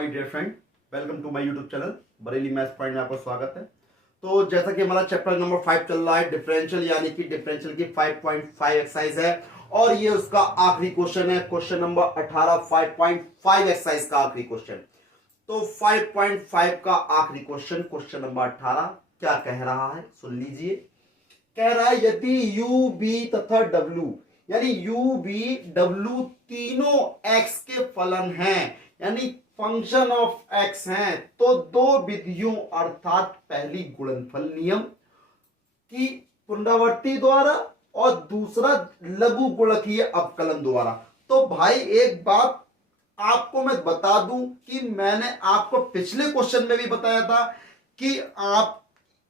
My dear friend, welcome to my YouTube channel Bareilly maths point में आपका स्वागत है। तो जैसा कि हमारा चैप्टर नंबर 5 चल रहा है डिफरेंशियल, यानी कि डिफरेंशियल की 5.5 एक्सरसाइज है और ये उसका आखिरी क्वेश्चन है, क्वेश्चन नंबर 18 5.5 एक्सरसाइज का आखिरी क्वेश्चन। तो 5.5 का आखिरी क्वेश्चन, क्वेश्चन नंबर 18 क्या कह रहा है सुन लीजिए। कह रहा है यदि u b तथा w यानी u b w तीनों x के फलन हैं, यानी फंक्शन ऑफ x हैं, तो दो विधियों अर्थात पहली गुणनफल नियम की पुनरावृत्ति द्वारा और दूसरा लघु गुणकीय अवकलन द्वारा। तो भाई एक बात आपको मैं बता दूं कि मैंने आपको पिछले क्वेश्चन में भी बताया था कि आप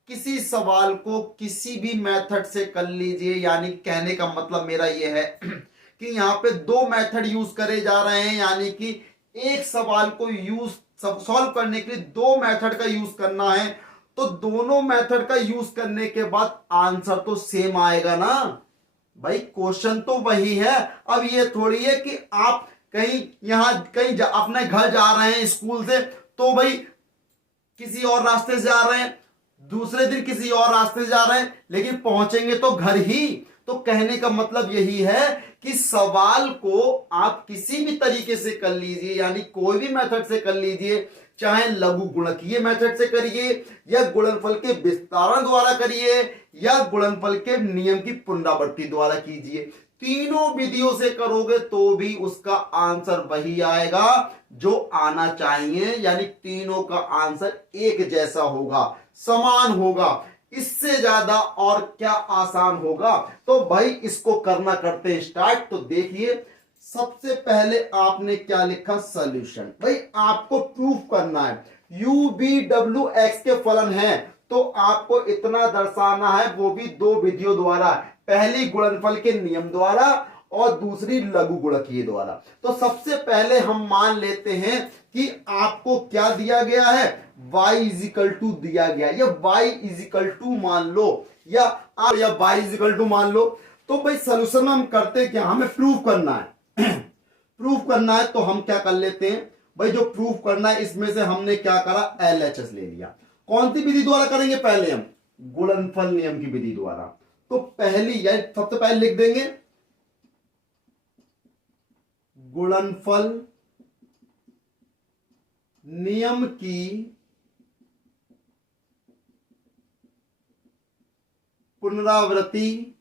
किसी सवाल को किसी भी मेथड से कर लीजिए, यानी कहने का मतलब मेरा यह है कि यहाँ पे दो मेथड यूज करे जा रहे हैं, यानी कि एक सवाल को यूज सॉल्व करने के लिए दो मेथड का यूज करना है, तो दोनों मेथड का यूज करने के बाद आंसर तो सेम आएगा ना भाई, क्वेश्चन तो वही है। अब ये थोड़ी है कि आप कहीं कहीं अपने घर जा रहे हैं स्कूल से, तो भाई किसी और रास्ते से जा रहे हैं, दूसरे दिन किसी और रास्ते से जा रहे हैं, लेकिन पहुंचेंगे तो घर ही। तो कहने का मतलब यही है कि सवाल को आप किसी भी तरीके से कर लीजिए, यानी कोई भी मेथड से कर लीजिए, चाहे लघु गुणकीय मेथड से करिए या गुणनफल के विस्तारण द्वारा करिए या गुणनफल के नियम की पुनरावृत्ति द्वारा कीजिए। तीनों विधियों से करोगे तो भी उसका आंसर वही आएगा जो आना चाहिए, यानी तीनों का आंसर एक जैसा होगा, समान होगा। इससे ज्यादा और क्या आसान होगा। तो भाई इसको करना करते हैं स्टार्ट। तो देखिए सबसे पहले आपने क्या लिखा, सॉल्यूशन। भाई आपको प्रूफ करना है u b w x के फलन हैं, तो आपको इतना दर्शाना है, वो भी दो विधियों द्वारा, पहली गुणनफल के नियम द्वारा और दूसरी लघु गुणकीय द्वारा। तो सबसे पहले हम मान लेते हैं कि आपको क्या दिया गया है, y इजिकल टू दिया गया, या y इजिकल टू मान लो, या आप या y इजिकल टू मान लो। तो भाई सोल्यूशन में हम करते क्या, हमें प्रूफ करना है प्रूफ करना है, तो हम क्या कर लेते हैं भाई, जो प्रूफ करना है इसमें से हमने क्या करा, LHS ले लिया। कौन सी विधि द्वारा करेंगे, पहले हम गुणनफल नियम की विधि द्वारा। तो पहली यानी सबसे पहले लिख देंगे गुणनफल नियम की पुनरावृत्ति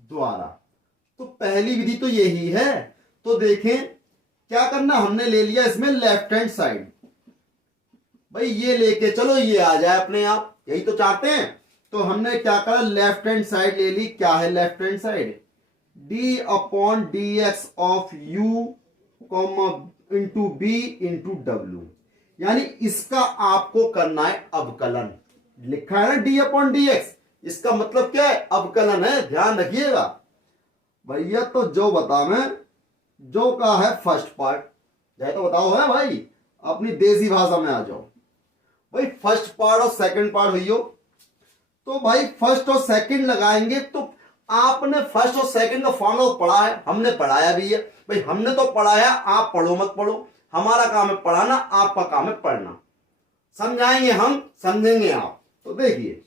द्वारा। तो पहली विधि तो यही है। तो देखें क्या करना, हमने ले लिया इसमें लेफ्ट हैंड साइड। भाई ये लेके चलो ये आ जाए अपने आप, यही तो चाहते हैं। तो हमने क्या करा, लेफ्ट हैंड साइड ले ली। क्या है left hand side, d upon D X of u into B into W, यानी इसका आपको करना है अवकलन। लिखा है ना d अपॉन डी एक्स, इसका मतलब क्या है, अवकलन है, ध्यान रखिएगा भैया। तो जो बता मैं जो का है फर्स्ट पार्ट, जाए तो बताओ है भाई, अपनी देसी भाषा में आ जाओ भाई। फर्स्ट पार्ट और सेकंड पार्ट भैया, तो भाई फर्स्ट और सेकंड लगाएंगे। तो आपने फर्स्ट और सेकंड का फॉर्मूला पढ़ा है, हमने पढ़ाया भी है भाई, हमने तो पढ़ाया, आप पढ़ो मत पढ़ो, हमारा काम है पढ़ाना, आपका काम है पढ़ना। समझाएंगे हम, समझेंगे आप। तो देखिए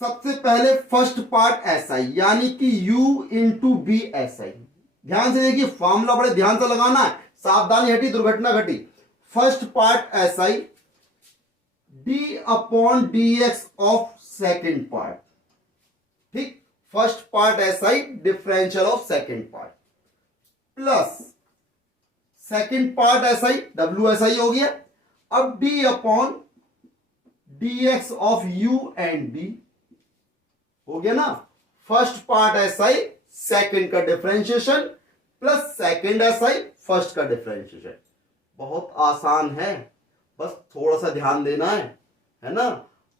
सबसे पहले फर्स्ट पार्ट ऐसा ही, यानी कि u इंटू बी ऐसा ही। ध्यान से देखिए, फॉर्मूला बड़े ध्यान से लगाना है, सावधानी हटी दुर्घटना घटी। फर्स्ट पार्ट ऐसा ही, d upon D X of second part, ठीक। फर्स्ट पार्ट ऐसा ही, differential of second part, plus second part ऐसा ही, w ऐसा ही हो गया। अब d upon D X of u and b हो गया ना। फर्स्ट पार्ट ऐसा ही, सेकेंड का डिफरेंशिएशन, प्लस सेकेंड ऐसा ही, फर्स्ट का डिफरेंशिएशन। बहुत आसान है, बस थोड़ा सा ध्यान देना है ना,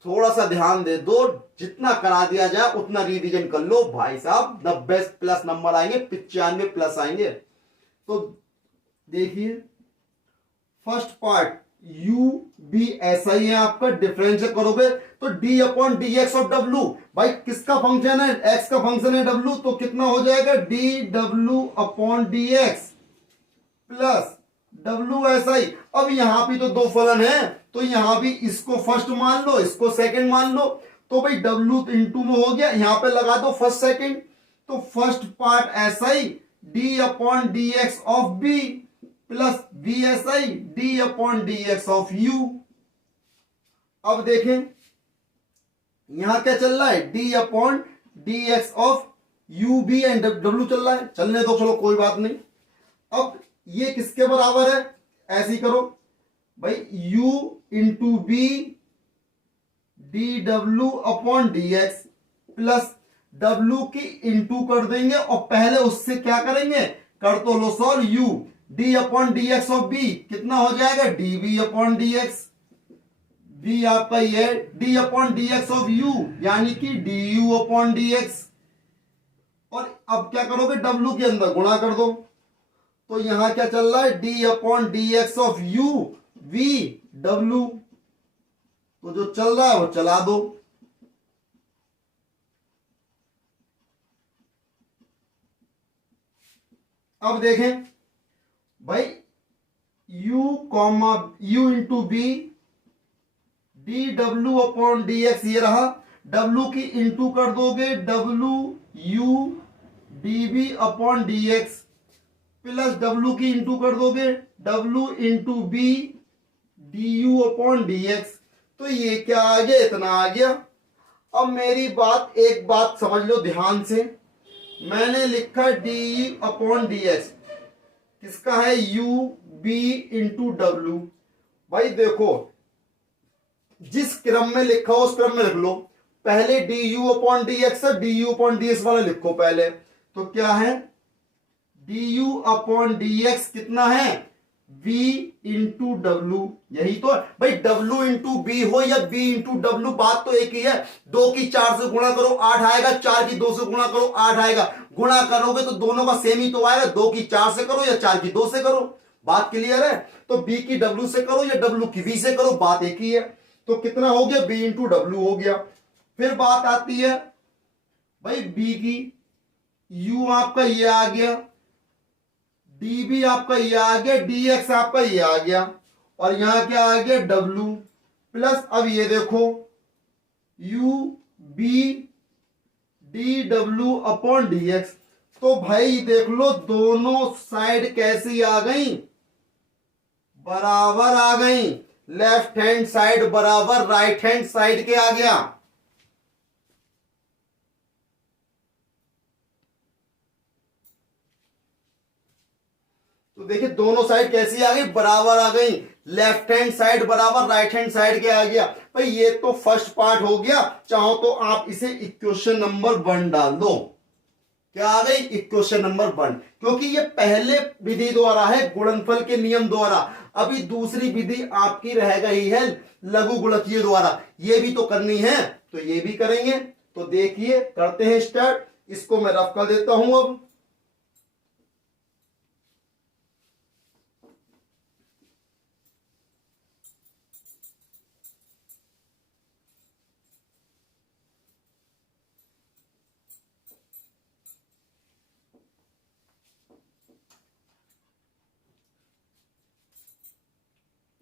थोड़ा सा ध्यान दे दो, जितना करा दिया जाए उतना रिवीजन कर लो भाई साहब। 90 प्लस नंबर आएंगे, 95 प्लस आएंगे। तो देखिए फर्स्ट पार्ट u b ऐसा ही है आपका, डिफरेंशियल करोगे तो d upon D X of w, भाई किसका फंक्शन है, x का फंक्शन है w, तो कितना हो जाएगा, d w upon D X plus W ऐसा ही। अब यहां भी तो दो फलन है, तो यहां भी इसको फर्स्ट मान लो, इसको सेकंड मान लो। तो भाई डब्ल्यू इंटू में हो गया, यहां पे लगा दो फर्स्ट सेकंड। तो फर्स्ट पार्ट ऐसा ही D upon D X of B plus B ऐसा ही D upon D X of U. अब देखें यहां क्या चल रहा है, D upon D X of U B and W चल रहा है, चलने दो, चलो कोई बात नहीं। अब ये किसके बराबर है, ऐसे ही करो भाई, u into B D W upon D X plus w की इंटू कर देंगे और पहले उससे क्या करेंगे, कर तो लो solve, u d upon D X of b कितना हो जाएगा, db upon D X. b आपका ये d upon D X of u यानी कि du अपॉन डी एक्स। और अब क्या करोगे, w के अंदर गुणा कर दो। तो यहां क्या चल रहा है, d upon D X of u v w। तो जो चल रहा है वो चला दो। अब देखें भाई u into B D W upon D X ये रहा, w की इंटू कर दोगे w u D B upon D X plus w की इंटू कर दोगे w into B D U upon D X. तो ये क्या आ गया, इतना आ गया। अब मेरी बात, एक बात समझ लो ध्यान से, मैंने लिखा डी अपॉन डी एक्स किसका है, यू बी इंटू डब्ल्यू। भाई देखो जिस क्रम में लिखा हो उस क्रम में लिख लो, पहले D U upon D X है, D U upon D X वाला लिखो पहले। तो क्या है, D U upon D X कितना है, v इंटू डब्ल्यू, यही तो है भाई। w इंटू बी हो या b इंटू डब्ल्यू, बात तो एक ही है। 2 की 4 से गुणा करो 8 आएगा, 4 की 2 से गुणा करो 8 आएगा। गुणा करोगे तो दोनों का सेम ही तो आएगा, 2 की 4 से करो या 4 की 2 से करो, बात क्लियर है। तो b की w से करो या w की v से करो, बात एक ही है। तो कितना हो गया, b इंटू डब्ल्यू हो गया। फिर बात आती है भाई b की, u आपका ये आ गया, db आपका ये आ गया, dx आपका ये आ गया, और यहां क्या आ गया, w प्लस अब ये देखो u b D W upon D X. तो भाई देख लो दोनों साइड कैसी आ गई, बराबर आ गई। लेफ्ट हैंड साइड बराबर राइट हैंड साइड के आ गया। तो देखिए दोनों साइड कैसी आ गई, बराबर आ गई। लेफ्ट हैंड साइड बराबर राइट हैंड साइड के आ गया। भाई ये तो फर्स्ट पार्ट हो गया। चाहो तो आप इसे इक्वेशन नंबर 1 डाल दो। क्या आ गई, इक्वेशन नंबर 1, क्योंकि ये पहले विधि द्वारा है, गुणनफल के नियम द्वारा। अभी दूसरी विधि आपकी रह गई है लघु गुणकीय द्वारा, ये भी तो करनी है, तो ये भी करेंगे। तो देखिए करते हैं स्टार्ट। इसको मैं रफ कर देता हूं। अब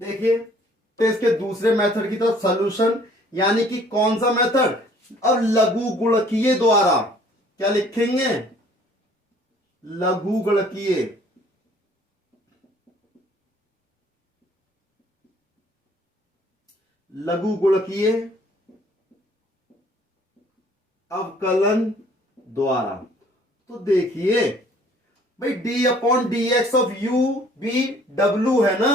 देखिए तो इसके दूसरे मेथड की तरफ सॉल्यूशन, यानी कि कौन सा मेथड, अब लघु गुणकीय द्वारा क्या लिखेंगे, लघु गुणकीय। लघु गुणकीय अवकलन द्वारा। तो देखिए भाई D upon D X of U B W है ना,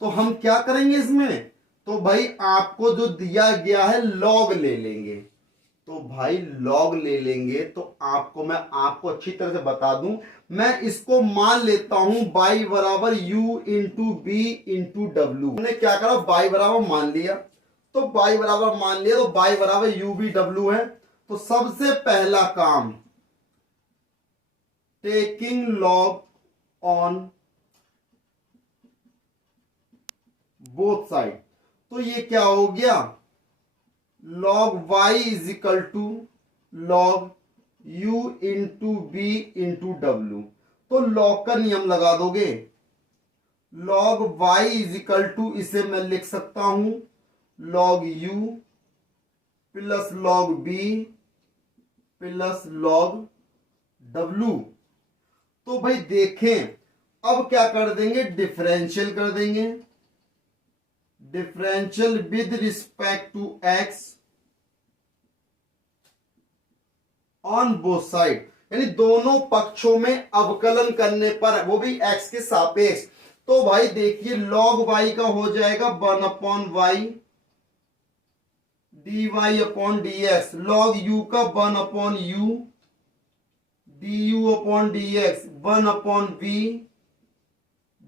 तो हम क्या करेंगे इसमें, तो भाई आपको जो दिया गया है लॉग ले लेंगे। तो भाई लॉग ले लेंगे तो मैं आपको अच्छी तरह से बता दूं, मैं इसको मान लेता हूं y बराबर u into B into W. हमने क्या करा, y बराबर मान लिया, तो y बराबर मान लिया, तो y बराबर u बी डब्ल्यू है। तो सबसे पहला काम, taking log on both side. तो ये क्या हो गया, log y is equal to log u into B into W. तो log का नियम लगा दोगे, log y is equal to, इसे मैं लिख सकता हूं log u plus log b plus log w। तो भाई देखें, अब क्या कर देंगे, डिफरेंशियल कर देंगे, differential with respect to x on both side, यानी दोनों पक्षों में अवकलन करने पर, वो भी x के सापेक्ष। तो भाई देखिए log y का हो जाएगा 1/y dy upon dx, log u का 1/u du upon dx 1/v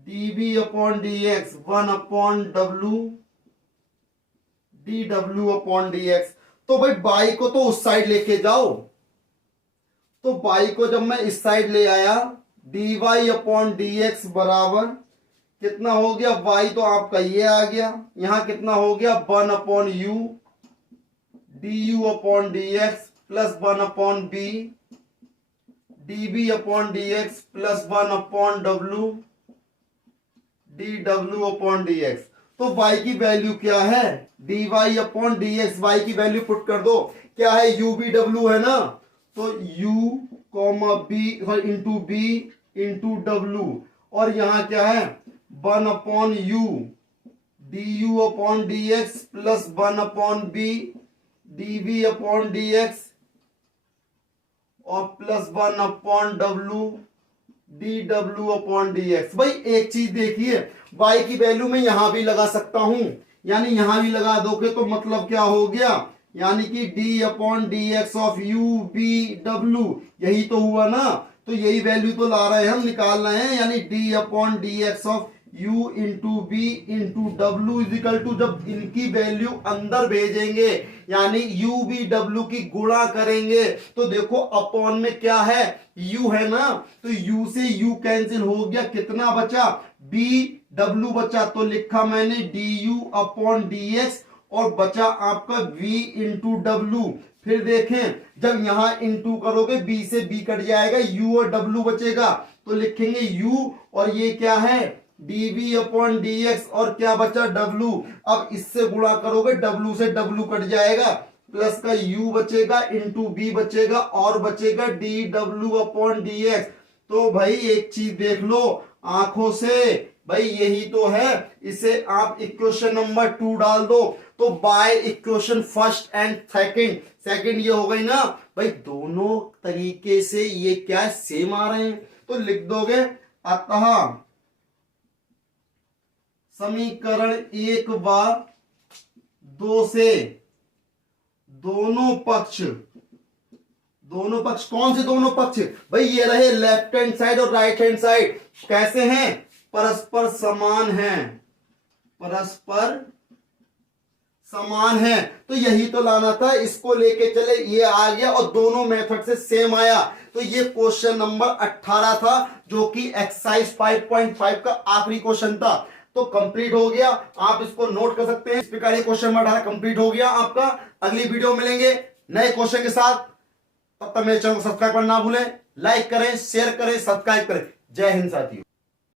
dv upon dx 1/w dw upon dx। तो भाई y को तो उस साइड लेके जाओ, तो y को जब मैं इस साइड ले आया dy अपॉन dx बराबर कितना हो गया, y तो आपका ये आ गया, यहां कितना हो गया 1/u du upon dx plus 1/b db upon dx plus 1/w dw upon dx। तो y की वैल्यू क्या है, dy अपॉन dx, y की वैल्यू पुट कर दो, क्या है ubw है ना, तो u b into b into w, और यहां क्या है 1/u du upon dx plus 1/b dv upon dx और plus 1/w dw upon dx। भाई एक चीज देखिए, y की वैल्यू में यहां भी लगा सकता हूं, यानी यहां भी लगा दोगे तो मतलब क्या हो गया, यानी कि d upon dx of u b w, यही तो हुआ ना, तो यही वैल्यू तो ला रहे हैं हम, निकाल रहे हैं, यानी d upon dx of u into B into W is equal to, जब इनकी वैल्यू अंदर भेजेंगे यानी u b w की गुणा करेंगे, तो देखो अपॉन में क्या है u है ना, तो u से u कैंसिल हो गया, कितना बचा b w बचा, तो लिखा मैंने du अपॉन dx और बचा आपका v इंटू डब्ल्यू। फिर देखें जब यहां इंटू करोगे b से b कट जाएगा, u और w बचेगा, तो लिखेंगे u और ये क्या है dv अपॉन dx और क्या बचा w, अब इससे गुणा करोगे w से w कट जाएगा, प्लस का u बचेगा इंटू b बचेगा और बचेगा dw अपॉन dx। तो भाई एक चीज देख लो आंखों से, भाई यही तो है, इसे आप इक्वेशन नंबर 2 डाल दो, तो by equation first and second ये हो गई ना, भाई दोनों तरीके से ये क्या सेम आ रहे हैं, तो लिख दोगे अतः समीकरण 1 व 2 से दोनों पक्ष कौन से दोनों पक्ष, भाई ये रहे लेफ्ट हैंड साइड और राइट हैंड साइड, कैसे हैं, परस्पर समान हैं, परस्पर समान है, तो यही तो लाना था, इसको लेके चले, ये आ गया और दोनों मेथड से सेम आया। तो ये क्वेश्चन नंबर 18 था जो कि एक्सरसाइज 5.5 का आखिरी क्वेश्चन था, तो कंप्लीट हो गया, आप इसको नोट कर सकते हैं। इस प्रकार ये क्वेश्चन नंबर 18 कंप्लीट हो गया आपका। अगली वीडियो मिलेंगे नए क्वेश्चन के साथ, तब तक मेरे चैनल को सब्सक्राइब करना ना भूलें, लाइक करें, शेयर करें, सब्सक्राइब करें। जय हिंद साथियों।